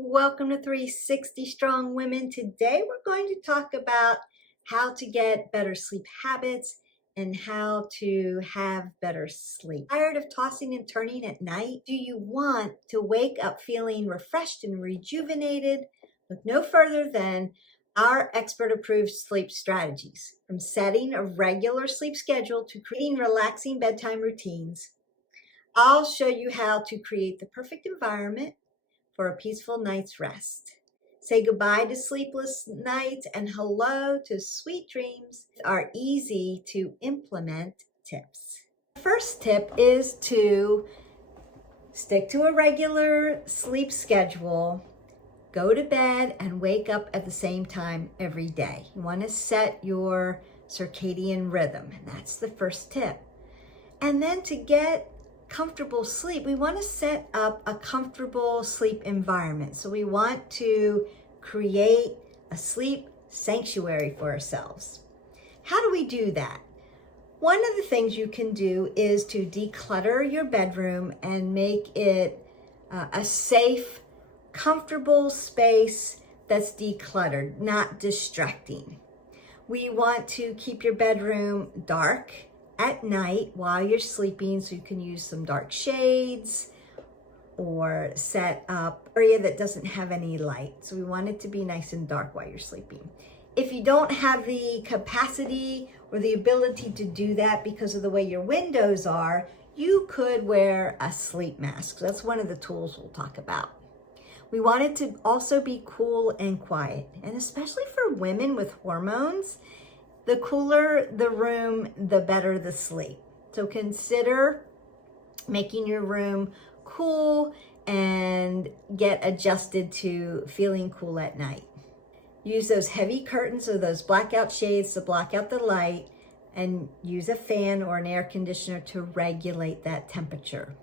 Welcome to 360 Strong Women. Today we're going to talk about how to get better sleep habits and how to have better sleep. Tired of tossing and turning at night? Do you want to wake up feeling refreshed and rejuvenated? Look no further than our expert-approved sleep strategies. From setting a regular sleep schedule to creating relaxing bedtime routines, I'll show you how to create the perfect environment for a peaceful night's rest. Say goodbye to sleepless nights and hello to sweet dreams. Our easy to implement tips. The first tip is to stick to a regular sleep schedule. Go to bed and wake up at the same time every day. You want to set your circadian rhythm, and that's the first tip. And then to get comfortable sleep, we want to set up a comfortable sleep environment. So we want to create a sleep sanctuary for ourselves. How do we do that? One of the things you can do is to declutter your bedroom and make it a safe, comfortable space that's decluttered, not distracting. We want to keep your bedroom dark at night while you're sleeping, so you can use some dark shades or set up an area that doesn't have any light. So we want it to be nice and dark while you're sleeping. If you don't have the capacity or the ability to do that because of the way your windows are, you could wear a sleep mask. So that's one of the tools we'll talk about. We want it to also be cool and quiet, and especially for women with hormones, the cooler the room, the better the sleep. So consider making your room cool and get adjusted to feeling cool at night. Use those heavy curtains or those blackout shades to block out the light, and use a fan or an air conditioner to regulate that temperature.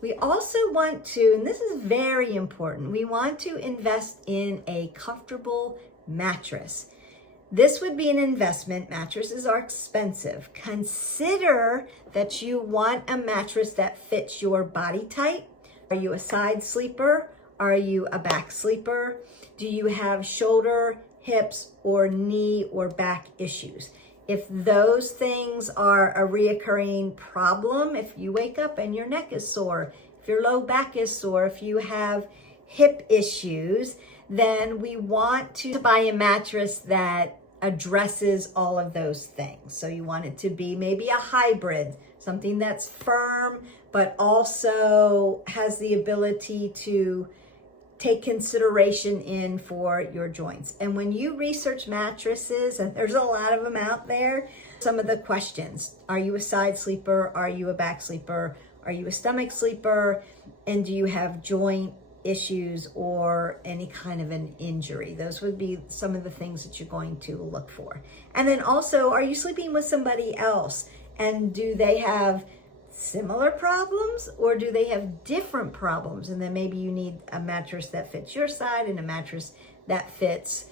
We also want to, and this is very important, we want to invest in a comfortable mattress. This would be an investment. Mattresses are expensive. Consider that you want a mattress that fits your body type. Are you a side sleeper? Are you a back sleeper? Do you have shoulder, hips, or knee or back issues? If those things are a reoccurring problem, if you wake up and your neck is sore, if your low back is sore, if you have hip issues, then we want to buy a mattress that addresses all of those things. So you want it to be maybe a hybrid, something that's firm, but also has the ability to take consideration in for your joints. And when you research mattresses, and there's a lot of them out there, some of the questions: are you a side sleeper? Are you a back sleeper? Are you a stomach sleeper? And do you have joint issues or any kind of an injury? Those would be some of the things that you're going to look for. And then also, are you sleeping with somebody else? And do they have similar problems or do they have different problems? And then maybe you need a mattress that fits your side and a mattress that fits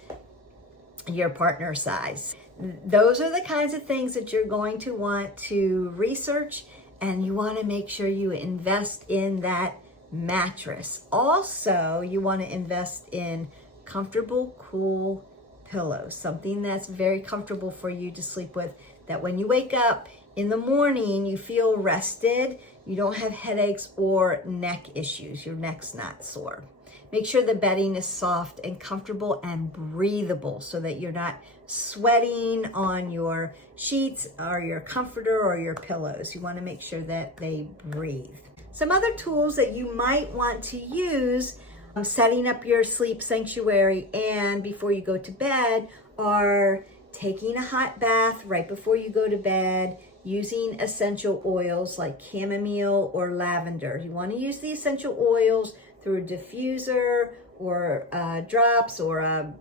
your partner's size. Those are the kinds of things that you're going to want to research, and you want to make sure you invest in that mattress. Also, you want to invest in comfortable, cool pillows, something that's very comfortable for you to sleep with, that when you wake up in the morning, you feel rested, you don't have headaches or neck issues, your neck's not sore. Make sure the bedding is soft and comfortable and breathable so that you're not sweating on your sheets or your comforter or your pillows. You want to make sure that they breathe. Some other tools that you might want to use setting up your sleep sanctuary and before you go to bed are taking a hot bath right before you go to bed, using essential oils like chamomile or lavender. You want to use the essential oils through a diffuser or drops or a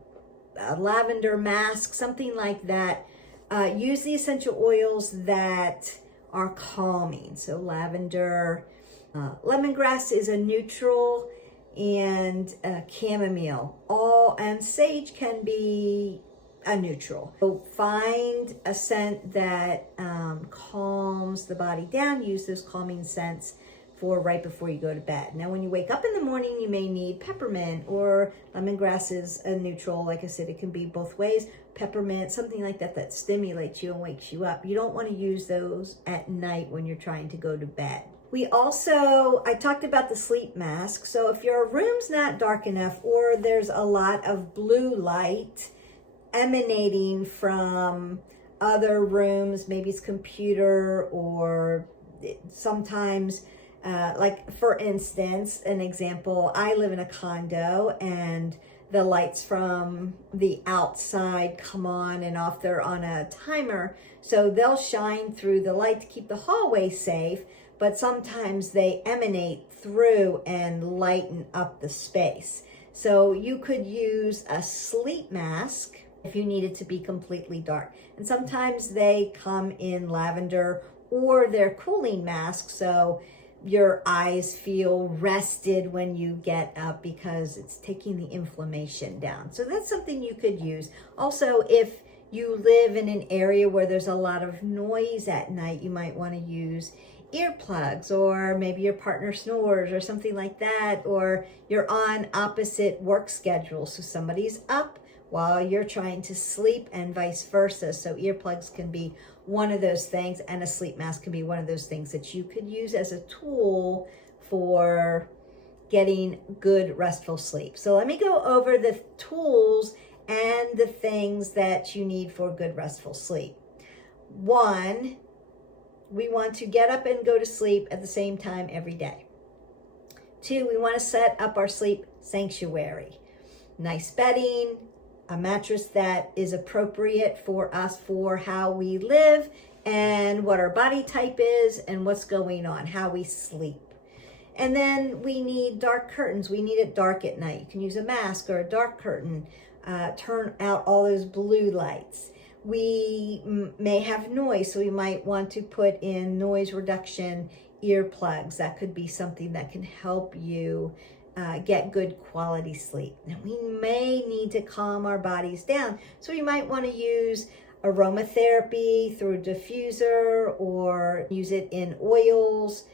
lavender mask, something like that. Use the essential oils that are calming. So lavender, lemongrass is a neutral, and chamomile, and sage can be a neutral. So find a scent that calms the body down. Use those calming scents for right before you go to bed. Now, when you wake up in the morning, you may need peppermint, or lemongrass is a neutral. Like I said, it can be both ways. Peppermint, something like that, that stimulates you and wakes you up. You don't want to use those at night when you're trying to go to bed. I talked about the sleep mask. So if your room's not dark enough, or there's a lot of blue light emanating from other rooms, maybe it's computer, or sometimes like for instance, an example, I live in a condo and the lights from the outside come on and off. They're on a timer, so they'll shine through the light to keep the hallway safe, but sometimes they emanate through and lighten up the space. So you could use a sleep mask if you need it to be completely dark. And sometimes they come in lavender, or they're cooling masks, so your eyes feel rested when you get up because it's taking the inflammation down. So that's something you could use. Also, if you live in an area where there's a lot of noise at night, you might want to use earplugs, or maybe your partner snores or something like that, or you're on opposite work schedules. So somebody's up while you're trying to sleep and vice versa. So earplugs can be one of those things, and a sleep mask can be one of those things that you could use as a tool for getting good restful sleep. So let me go over the tools and the things that you need for good restful sleep. 1, we want to get up and go to sleep at the same time every day. 2, we want to set up our sleep sanctuary. Nice bedding, a mattress that is appropriate for us, for how we live and what our body type is and what's going on, how we sleep. And then we need dark curtains. We need it dark at night. You can use a mask or a dark curtain. Turn out all those blue lights. We may have noise, so we might want to put in noise reduction earplugs. That could be something that can help you get good quality sleep. Now, we may need to calm our bodies down, so we might want to use aromatherapy through a diffuser, or use it in oils.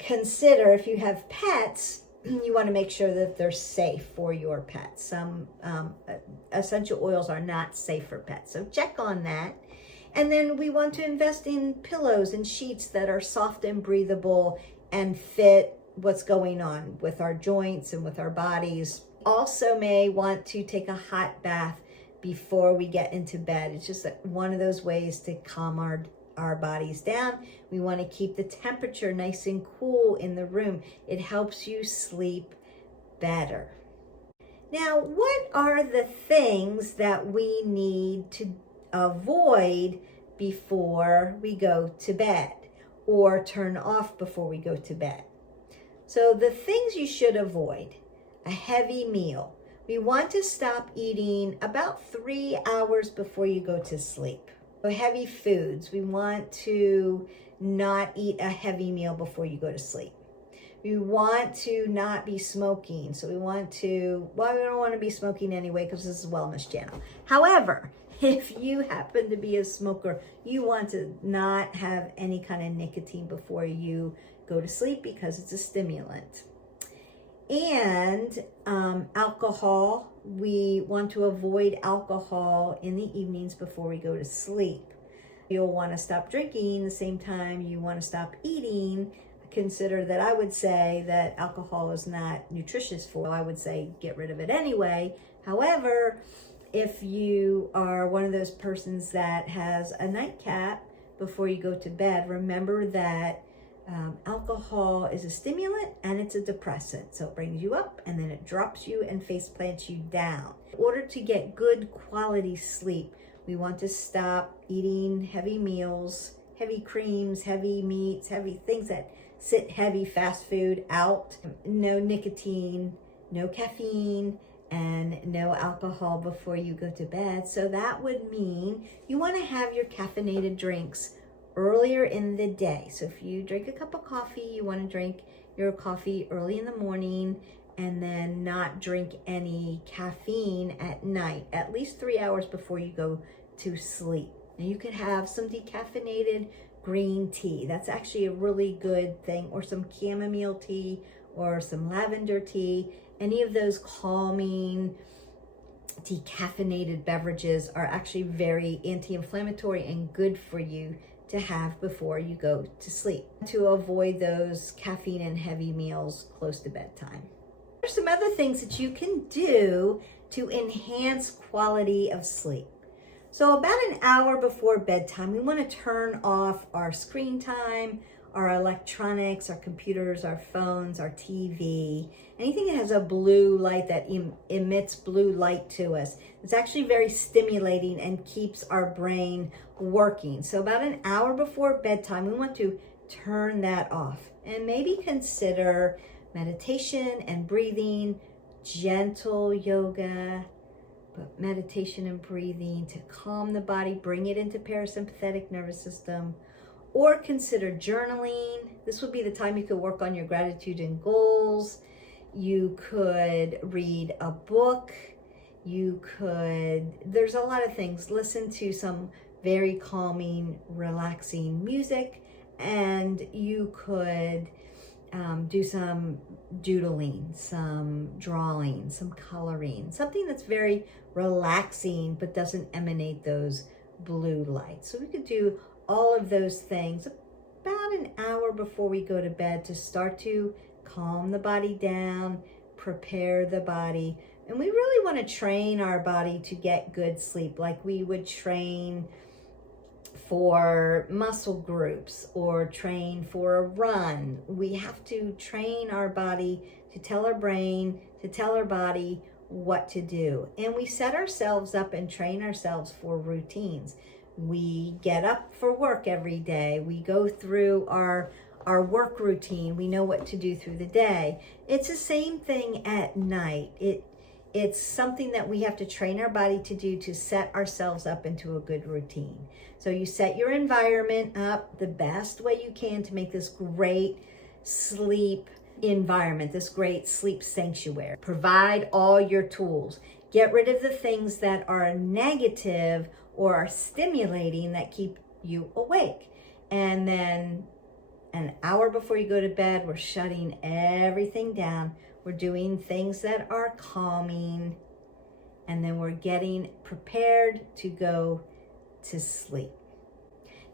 Consider, if you have pets, you want to make sure that they're safe for your pets. Some essential oils are not safe for pets, so check on that. And then we want to invest in pillows and sheets that are soft and breathable and fit what's going on with our joints and with our bodies. Also may want to take a hot bath before we get into bed. It's just one of those ways to calm our bodies down. We want to keep the temperature nice and cool in the room. It helps you sleep better. Now, what are the things that we need to avoid before we go to bed, or turn off before we go to bed? So the things you should avoid: a heavy meal. We want to stop eating about 3 hours before you go to sleep. So heavy foods, we want to not eat a heavy meal before you go to sleep. We want to not be smoking. So we don't want to be smoking anyway, because this is a wellness channel. However, if you happen to be a smoker, you want to not have any kind of nicotine before you go to sleep, because it's a stimulant. And alcohol, we want to avoid alcohol in the evenings before we go to sleep. You'll want to stop drinking the same time you want to stop eating. Consider that I would say that alcohol is not nutritious for you. I would say get rid of it anyway. However, if you are one of those persons that has a nightcap before you go to bed, remember that alcohol is a stimulant and it's a depressant. So it brings you up and then it drops you and face plants you down. In order to get good quality sleep, we want to stop eating heavy meals, heavy creams, heavy meats, heavy things that sit heavy, fast food out. No nicotine, no caffeine, and no alcohol before you go to bed. So that would mean you want to have your caffeinated drinks earlier in the day. So if you drink a cup of coffee, you want to drink your coffee early in the morning, and then not drink any caffeine at night, at least 3 hours before you go to sleep. Now you could have some decaffeinated green tea. That's actually a really good thing, or some chamomile tea or some lavender tea. Any of those calming decaffeinated beverages are actually very anti-inflammatory and good for you to have before you go to sleep, to avoid those caffeine and heavy meals close to bedtime. There's some other things that you can do to enhance quality of sleep. So about an hour before bedtime, we want to turn off our screen time, our electronics, our computers, our phones, our TV, anything that has a blue light that emits blue light to us. It's actually very stimulating and keeps our brain working. So about an hour before bedtime, we want to turn that off and maybe consider meditation and breathing, gentle yoga, but meditation and breathing to calm the body, bring it into parasympathetic nervous system. Or consider journaling. This would be the time you could work on your gratitude and goals. You could read a book. There's a lot of things. Listen to some very calming, relaxing music. And you could do some doodling, some drawing, some coloring, something that's very relaxing but doesn't emanate those blue lights. So we could do all of those things about an hour before we go to bed to start to calm the body down, prepare the body. And we really want to train our body to get good sleep like we would train for muscle groups or train for a run. We have to train our body to tell our brain, to tell our body what to do. And we set ourselves up and train ourselves for routines. We get up for work every day. We go through our work routine. We know what to do through the day. It's the same thing at night. It's something that we have to train our body to do to set ourselves up into a good routine. So you set your environment up the best way you can to make this great sleep environment, this great sleep sanctuary. Provide all your tools. Get rid of the things that are negative or are stimulating that keep you awake. And then an hour before you go to bed, we're shutting everything down. We're doing things that are calming, and then we're getting prepared to go to sleep.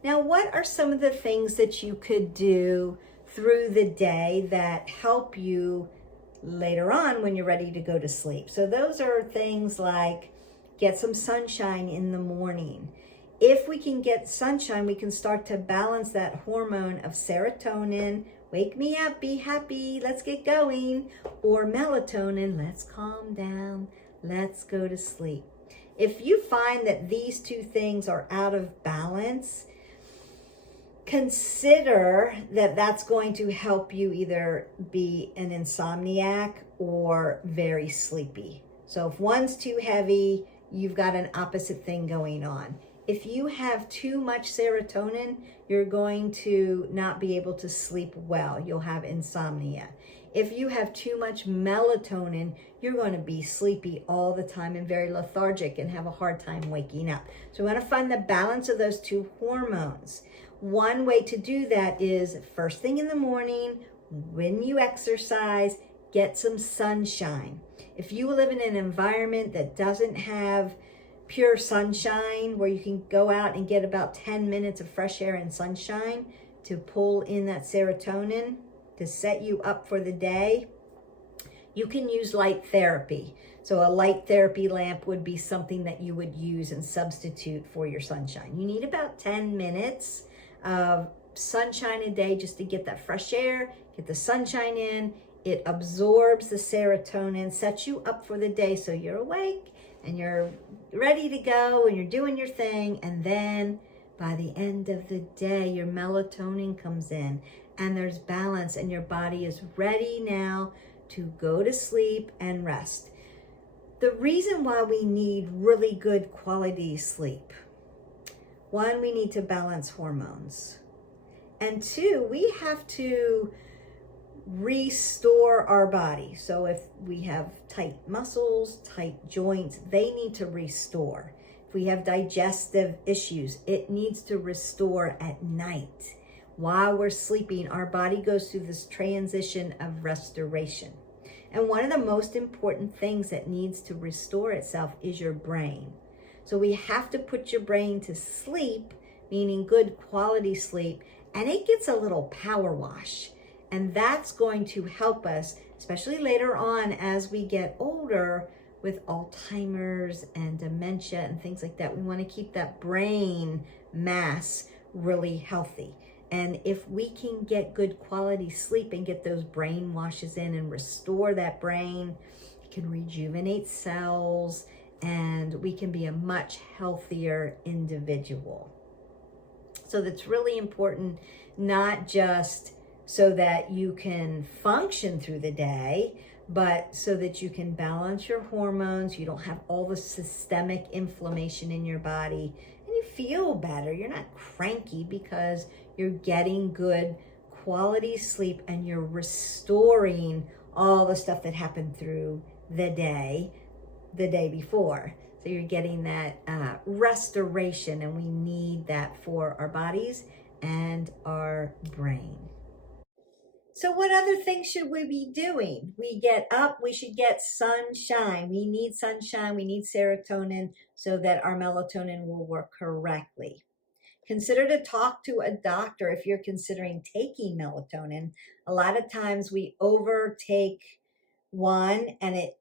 Now, what are some of the things that you could do through the day that help you later on when you're ready to go to sleep? So those are things like get some sunshine in the morning. If we can get sunshine, we can start to balance that hormone of serotonin, wake me up, be happy, let's get going, or melatonin, let's calm down, let's go to sleep. If you find that these two things are out of balance, consider that that's going to help you either be an insomniac or very sleepy. So if one's too heavy, you've got an opposite thing going on. If you have too much serotonin, you're going to not be able to sleep well. You'll have insomnia. If you have too much melatonin, you're going to be sleepy all the time and very lethargic and have a hard time waking up. So we want to find the balance of those two hormones. One way to do that is first thing in the morning, when you exercise, get some sunshine. If you live in an environment that doesn't have pure sunshine, where you can go out and get about 10 minutes of fresh air and sunshine to pull in that serotonin to set you up for the day, you can use light therapy. So a light therapy lamp would be something that you would use and substitute for your sunshine. You need about 10 minutes of sunshine a day just to get that fresh air, get the sunshine in. It absorbs the serotonin, sets you up for the day so you're awake and you're ready to go and you're doing your thing. And then by the end of the day, your melatonin comes in and there's balance and your body is ready now to go to sleep and rest. The reason why we need really good quality sleep, one, we need to balance hormones. And two, we have to restore our body. So if we have tight muscles, tight joints, they need to restore. If If we have digestive issues, it needs to restore at night. While we're sleeping, our body goes through this transition of restoration. And one of the most important things that needs to restore itself is your brain. So we have to put your brain to sleep, meaning good quality sleep, and it gets a little power wash. And that's going to help us, especially later on as we get older, with Alzheimer's and dementia and things like that. We want to keep that brain mass really healthy. And if we can get good quality sleep and get those brain washes in and restore that brain, it can rejuvenate cells and we can be a much healthier individual. So that's really important, not just so that you can function through the day, but so that you can balance your hormones, you don't have all the systemic inflammation in your body, and you feel better. You're not cranky because you're getting good quality sleep and you're restoring all the stuff that happened through the day before. So you're getting that restoration, and we need that for our bodies and our brain. So what other things should we be doing? We get up, we should get sunshine. We need sunshine, we need serotonin so that our melatonin will work correctly. Consider to talk to a doctor if you're considering taking melatonin. A lot of times we overtake one and it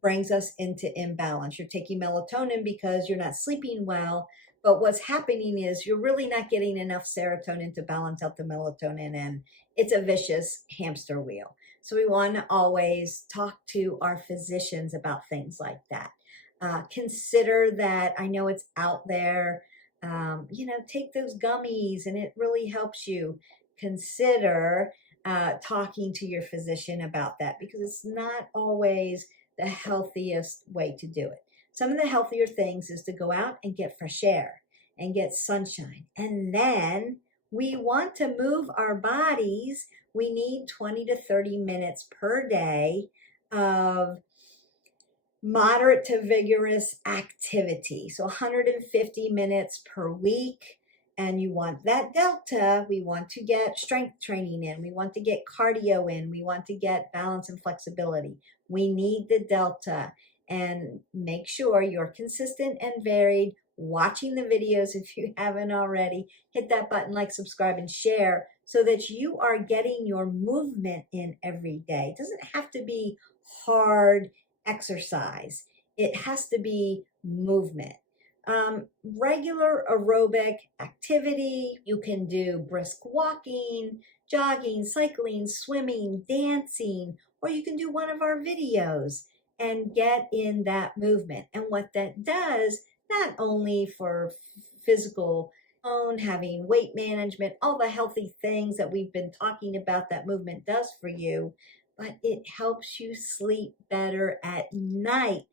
brings us into imbalance. You're taking melatonin because you're not sleeping well, but what's happening is you're really not getting enough serotonin to balance out the melatonin, and it's a vicious hamster wheel. So we want to always talk to our physicians about things like that. Consider that, I know it's out there, take those gummies and it really helps you. Consider talking to your physician about that, because it's not always the healthiest way to do it. Some of the healthier things is to go out and get fresh air and get sunshine. And then we want to move our bodies. We need 20 to 30 minutes per day of moderate to vigorous activity. So 150 minutes per week. And you want that delta. We want to get strength training in. We want to get cardio in. We want to get balance and flexibility. We need the delta. And make sure you're consistent and varied, watching the videos if you haven't already. Hit that button, like, subscribe, and share so that you are getting your movement in every day. It doesn't have to be hard exercise. It has to be movement. Regular aerobic activity. You can do brisk walking, jogging, cycling, swimming, dancing, or you can do one of our videos and get in that movement. And what that does, not only for physical, having weight management, all the healthy things that we've been talking about that movement does for you, but it helps you sleep better at night.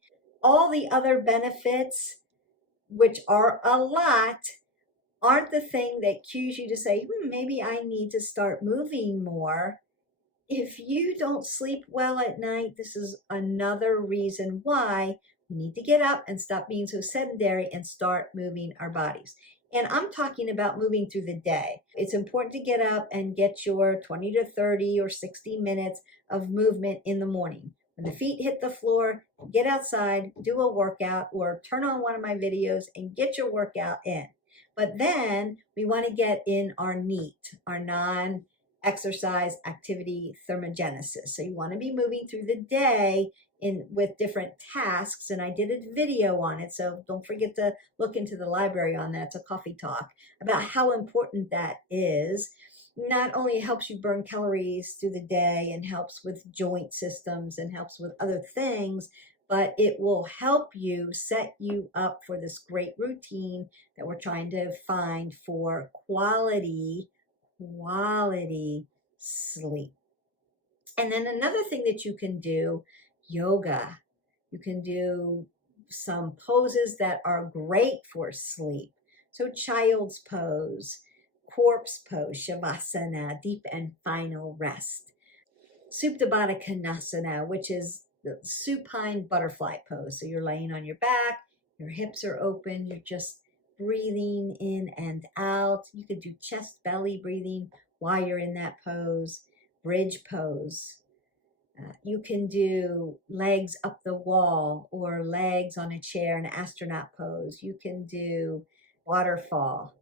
All the other benefits, which are a lot, aren't the thing that cues you to say, maybe I need to start moving more. If you don't sleep well at night, this is another reason why we need to get up and stop being so sedentary and start moving our bodies. And I'm talking about moving through the day. It's important to get up and get your 20 to 30 or 60 minutes of movement in the morning. When the feet hit the floor, get outside, do a workout, or turn on one of my videos and get your workout in. But then we want to get in our NEAT, our non-exercise activity thermogenesis. So you want to be moving through the day with different tasks, and I did a video on it, so don't forget to look into the library on that. It's a coffee talk about how important that is. Not only helps you burn calories through the day and helps with joint systems and helps with other things, but it will help you set you up for this great routine that we're trying to find for quality sleep. And then another thing that you can do, yoga. You can do some poses that are great for sleep. So child's pose, corpse pose, shavasana, deep and final rest. Supta Baddha Konasana, which is the supine butterfly pose. So you're laying on your back, Your hips are open. You're just breathing in and out. You could do chest belly breathing while you're in that pose, bridge pose. You can do legs up the wall or legs on a chair, an astronaut pose. You can do waterfall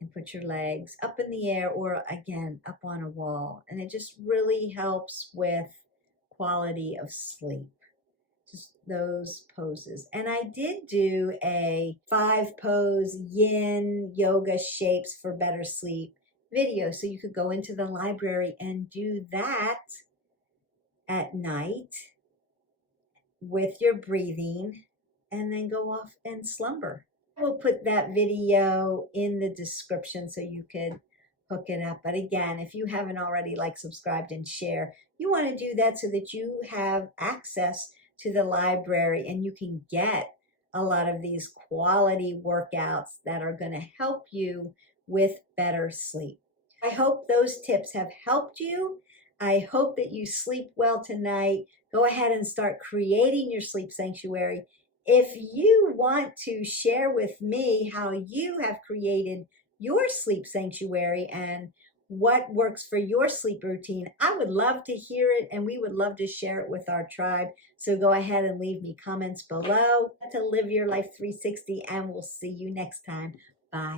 and put your legs up in the air or again up on a wall. And it just really helps with quality of sleep. Just those poses. And I did do a 5-pose yin yoga shapes for better sleep video. So you could go into the library and do that at night with your breathing and then go off and slumber. We'll put that video in the description so you could hook it up. But again, if you haven't already subscribed and share, you want to do that so that you have access to the library and you can get a lot of these quality workouts that are going to help you with better sleep. I hope those tips have helped you. I hope that you sleep well tonight. Go ahead and start creating your sleep sanctuary. If you want to share with me how you have created your sleep sanctuary and what works for your sleep routine, I would love to hear it and we would love to share it with our tribe. So go ahead and leave me comments below. To Live Your Life 360 and we'll see you next time. Bye.